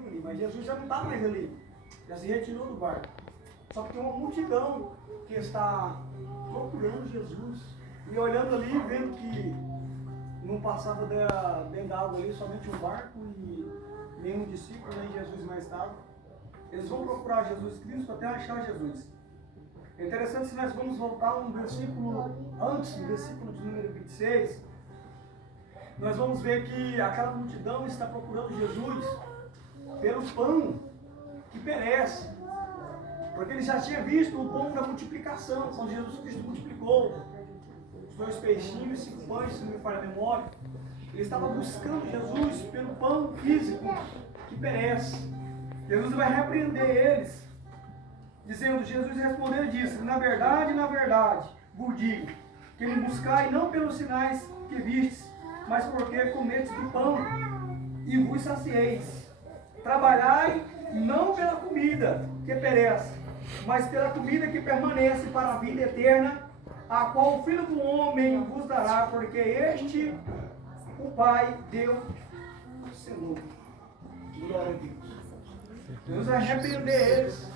partiram ali, mas Jesus já não está mais ali, já se retirou do barco. Só que tem uma multidão que está procurando Jesus e olhando ali, vendo que não passava dentro da água ali somente um barco e nenhum discípulo, nem Jesus mais estava. Eles vão procurar Jesus Cristo até achar Jesus. É interessante se nós vamos voltar um versículo antes, no versículo de número 26, nós vamos ver que aquela multidão está procurando Jesus pelo pão que perece. Porque ele já tinha visto o pão da multiplicação, quando Jesus Cristo multiplicou os 2 peixinhos e 5 pães, se não me falha a memória. Ele estava buscando Jesus pelo pão físico que perece. Jesus vai repreender eles, dizendo, Jesus respondeu e disse, na verdade, vos digo, que me buscai não pelos sinais que vistes, mas porque comedes do pão e vos sacieis. Trabalhai não pela comida que perece, mas pela comida que permanece para a vida eterna, a qual o Filho do Homem vos dará, porque este o Pai deu o Senhor. Glória a Deus. Deus vai repreender eles,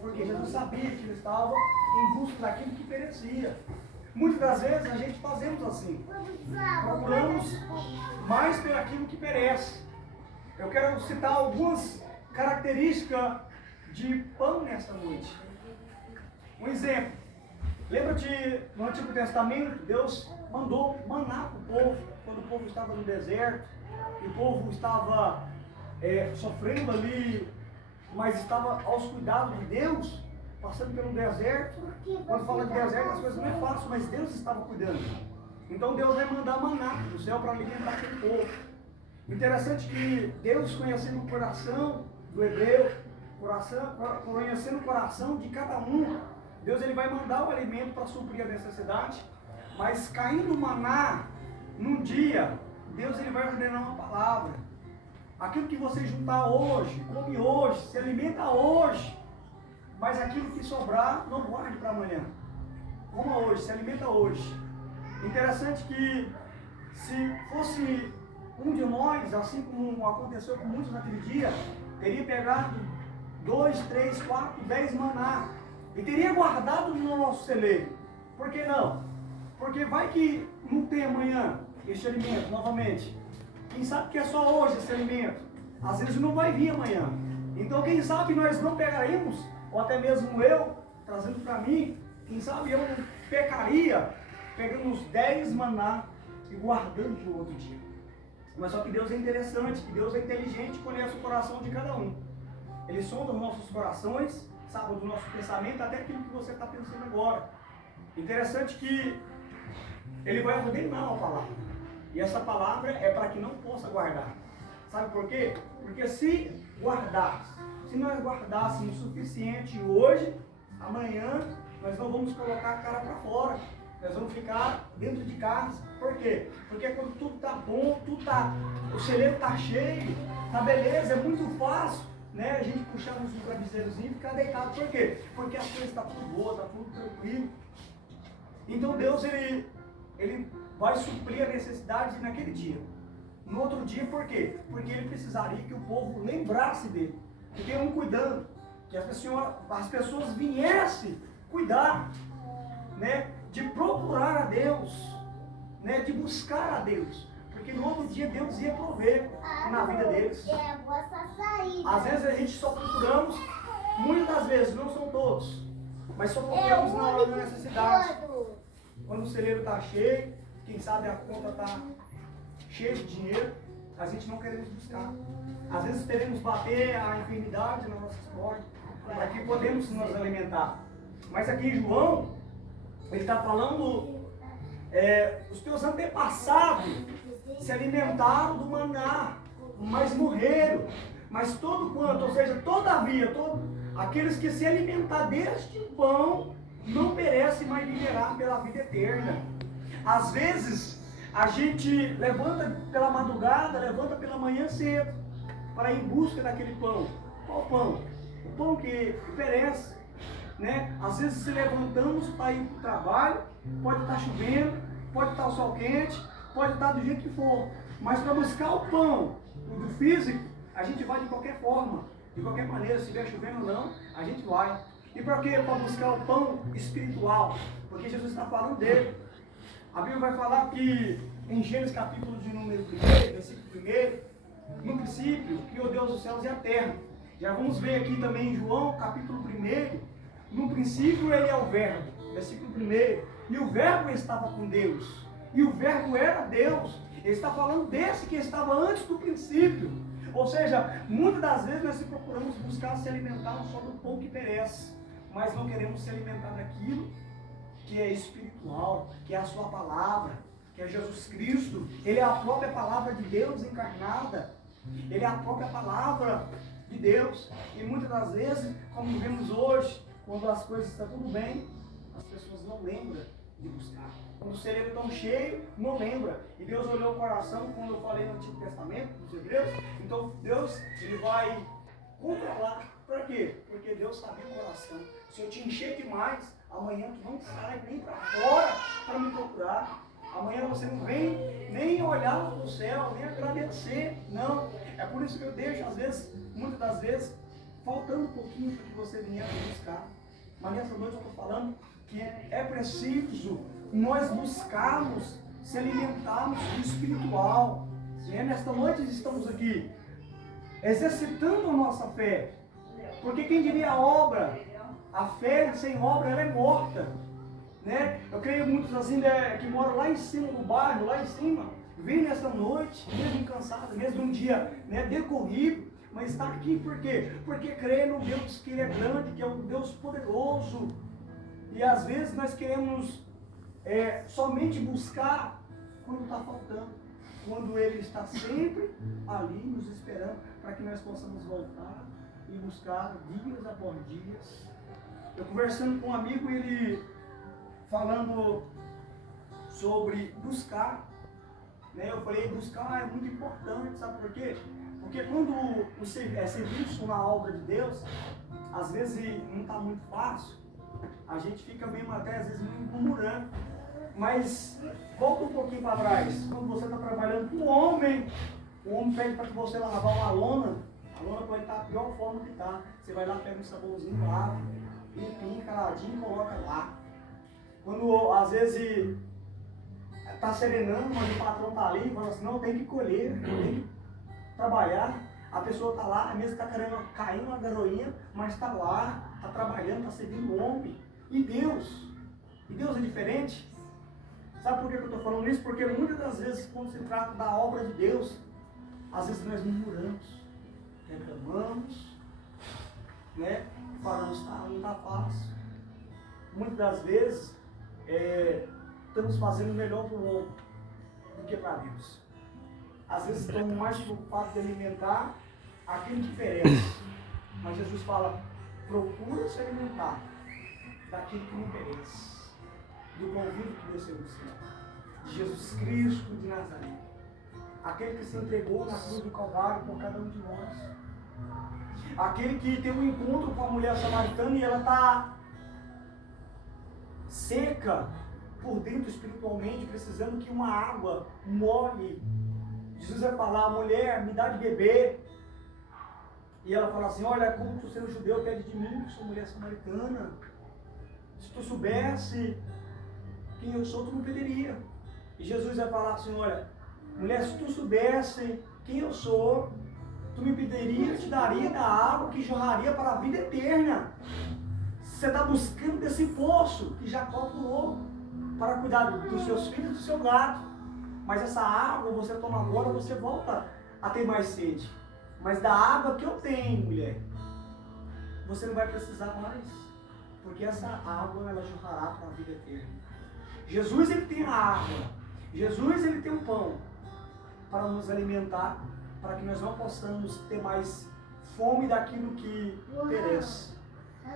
porque Jesus sabia que eles estavam em busca daquilo que perecia. Muitas das vezes a gente fazemos assim, procuramos mais pelo aquilo que perece. Eu quero citar algumas características de pão nesta noite. Um exemplo, lembra-te no Antigo Testamento, Deus mandou maná para o povo, quando o povo estava no deserto, e o povo estava sofrendo ali, mas estava aos cuidados de Deus, passando pelo deserto. Quando fala de deserto, as coisas não é fácil, mas Deus estava cuidando. Então Deus vai mandar maná do céu para alimentar aquele povo. Interessante que Deus, conhecendo o coração do hebreu, conhecendo o coração de cada um, Deus ele vai mandar o alimento para suprir a necessidade, mas caindo o maná num dia, Deus ele vai ordenar uma palavra. Aquilo que você juntar hoje, come hoje, se alimenta hoje, mas aquilo que sobrar, não guarde para amanhã. Coma hoje, se alimenta hoje. Interessante que se fosse um de nós, assim como aconteceu com muitos naquele dia, teria pegado 2, 3, 4, 10 maná e teria guardado no nosso celeiro. Por que não? Porque vai que não tem amanhã este alimento novamente. Quem sabe que é só hoje esse alimento? Às vezes não vai vir amanhã. Então quem sabe nós não pegaríamos, ou até mesmo eu, trazendo para mim, quem sabe eu não pecaria, pegando uns 10 maná e guardando para o outro dia. Mas só que Deus é interessante, que Deus é inteligente e conhece o coração de cada um. Ele sonda os nossos corações, sabe do nosso pensamento, até aquilo que você está pensando agora. Interessante que Ele vai ordenar uma palavra. E essa palavra é para que não possa guardar. Sabe por quê? Porque se nós guardássemos o suficiente hoje, amanhã nós não vamos colocar a cara para fora. Nós vamos ficar dentro de casa. Por quê? Porque quando tudo está bom, o celeiro está cheio, tá beleza, é muito fácil, né? A gente puxar um travesseirozinho e ficar deitado. Por quê? Porque as coisas estão tudo boa, está tudo tranquilo. Então Deus, ele vai suprir a necessidade naquele dia. No outro dia, por quê? Porque ele precisaria que o povo lembrasse dele. Que tem um cuidando. Que as pessoas viessem cuidar, né? De procurar a Deus, né? De buscar a Deus. Porque no outro dia Deus ia prover na vida deles. Às vezes a gente só procuramos, muitas das vezes, não são todos, mas só procuramos na hora da necessidade. Quando o celeiro está cheio, quem sabe a conta está cheia de dinheiro, a gente não queremos buscar. Às vezes queremos bater a enfermidade nas nossas portas, para que podemos nos alimentar. Mas aqui em João, ele está falando, os teus antepassados se alimentaram do maná, mas morreram. Mas todo quanto, ou seja, todavia, aqueles que se alimentar deste pão, não perece, mas viverá pela vida eterna. Às vezes, a gente levanta pela madrugada, levanta pela manhã cedo, para ir em busca daquele pão. Qual pão? O pão que perece, né? Às vezes, se levantamos para ir para o trabalho, pode estar chovendo, pode estar o sol quente, pode estar do jeito que for, mas para buscar o pão do físico, a gente vai de qualquer forma, de qualquer maneira, se estiver chovendo ou não, a gente vai. E para quê? Para buscar o pão espiritual, porque Jesus está falando dele. A Bíblia vai falar que em Gênesis capítulo de número 1, versículo 1, no princípio, criou Deus os céus e a terra. Já vamos ver aqui também em João capítulo 1, no princípio ele é o verbo, versículo 1, e o verbo estava com Deus, e o verbo era Deus. Ele está falando desse que estava antes do princípio. Ou seja, muitas das vezes nós procuramos buscar se alimentar só do pão que perece, mas não queremos se alimentar daquilo que é espiritual, que é a sua palavra, que é Jesus Cristo. Ele é a própria palavra de Deus encarnada. Ele é a própria palavra de Deus. E muitas das vezes, como vemos hoje, quando as coisas estão tudo bem, as pessoas não lembram de buscar. Quando o cerebro está cheio, não lembra. E Deus olhou o coração, como eu falei no Antigo Testamento, dos Hebreus. Então Deus, ele vai controlar. Por quê? Porque Deus sabia o coração. Se eu te encher demais, amanhã tu não sai nem para fora para me procurar. Amanhã você não vem nem olhar para o céu, nem agradecer. Não. É por isso que eu deixo, às vezes, muitas das vezes, faltando um pouquinho para que você venha buscar. Mas nessa noite eu estou falando que é preciso nós buscarmos, se alimentarmos do espiritual. Nesta noite estamos aqui exercitando a nossa fé. Porque quem diria a fé sem obra ela é morta. Né? Eu creio muitos assim que moram lá em cima do bairro, lá em cima, vêm nessa noite, mesmo cansado, mesmo um dia decorrido, mas está aqui por quê? Porque crê no Deus que Ele é grande, que é um Deus poderoso. E às vezes nós queremos somente buscar quando está faltando, quando Ele está sempre ali nos esperando para que nós possamos voltar e buscar dias após dias. Eu conversando com um amigo, ele falando sobre buscar, né? Eu falei, buscar é muito importante, sabe por quê? Porque quando você é serviço na obra de Deus, às vezes não está muito fácil, a gente fica mesmo até às vezes murmurando. Mas volta um pouquinho para trás, quando você está trabalhando com um homem, o homem pede para que você lavar uma lona, a lona pode estar da pior forma que está. Você vai lá, pega um sabãozinho, lava, limpinho, caladinho e coloca lá. Quando às vezes está serenando, mas o patrão está ali e fala assim, não, tem que colher, tem que trabalhar. A pessoa está lá, mesmo está querendo cair uma garoinha, mas está lá, está trabalhando, está servindo o homem. E Deus é diferente. Sabe por que eu estou falando isso? Porque muitas das vezes, quando se trata da obra de Deus, às vezes nós murmuramos, reclamamos, né? Falamos, não está fácil. Muitas das vezes, estamos fazendo melhor para o homem do que para Deus. Às vezes estamos mais preocupados de alimentar aquilo que perece. Mas Jesus fala, procura se alimentar daquilo que não perece. Do pão vivo que desceu do céu, de Jesus Cristo de Nazaré, aquele que se entregou na cruz do Calvário por cada um de nós, aquele que tem um encontro com a mulher samaritana e ela está seca por dentro espiritualmente, precisando que uma água molhe. Jesus vai falar, mulher, me dá de beber. E ela fala assim, olha, como tu sendo judeu pede de mim, que sou mulher samaritana. Se tu soubesse quem eu sou, tu não pediria. E Jesus vai falar assim, olha, mulher, se tu soubesse quem eu sou, tu me pediria, eu te daria da água que jorraria para a vida eterna. Você está buscando desse poço que Jacó pulou para cuidar dos seus filhos e do seu gado. Mas essa água você toma agora, você volta a ter mais sede. Mas da água que eu tenho, mulher, você não vai precisar mais. Porque essa água, ela jorrará para a vida eterna. Jesus, ele tem a água. Jesus, ele tem o pão para nos alimentar, para que nós não possamos ter mais fome daquilo que perece.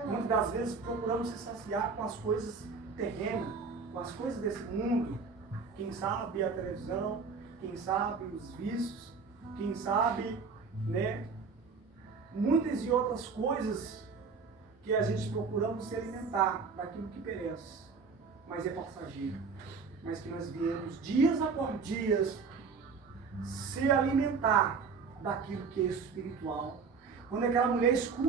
Muitas das vezes procuramos se saciar com as coisas terrenas, com as coisas desse mundo. Quem sabe a televisão, quem sabe os vícios, quem sabe, né, muitas e outras coisas que a gente procuramos se alimentar daquilo que perece. Mas é passageiro. Mas que nós viemos dias após dias se alimentar daquilo que é espiritual. Quando aquela mulher escuta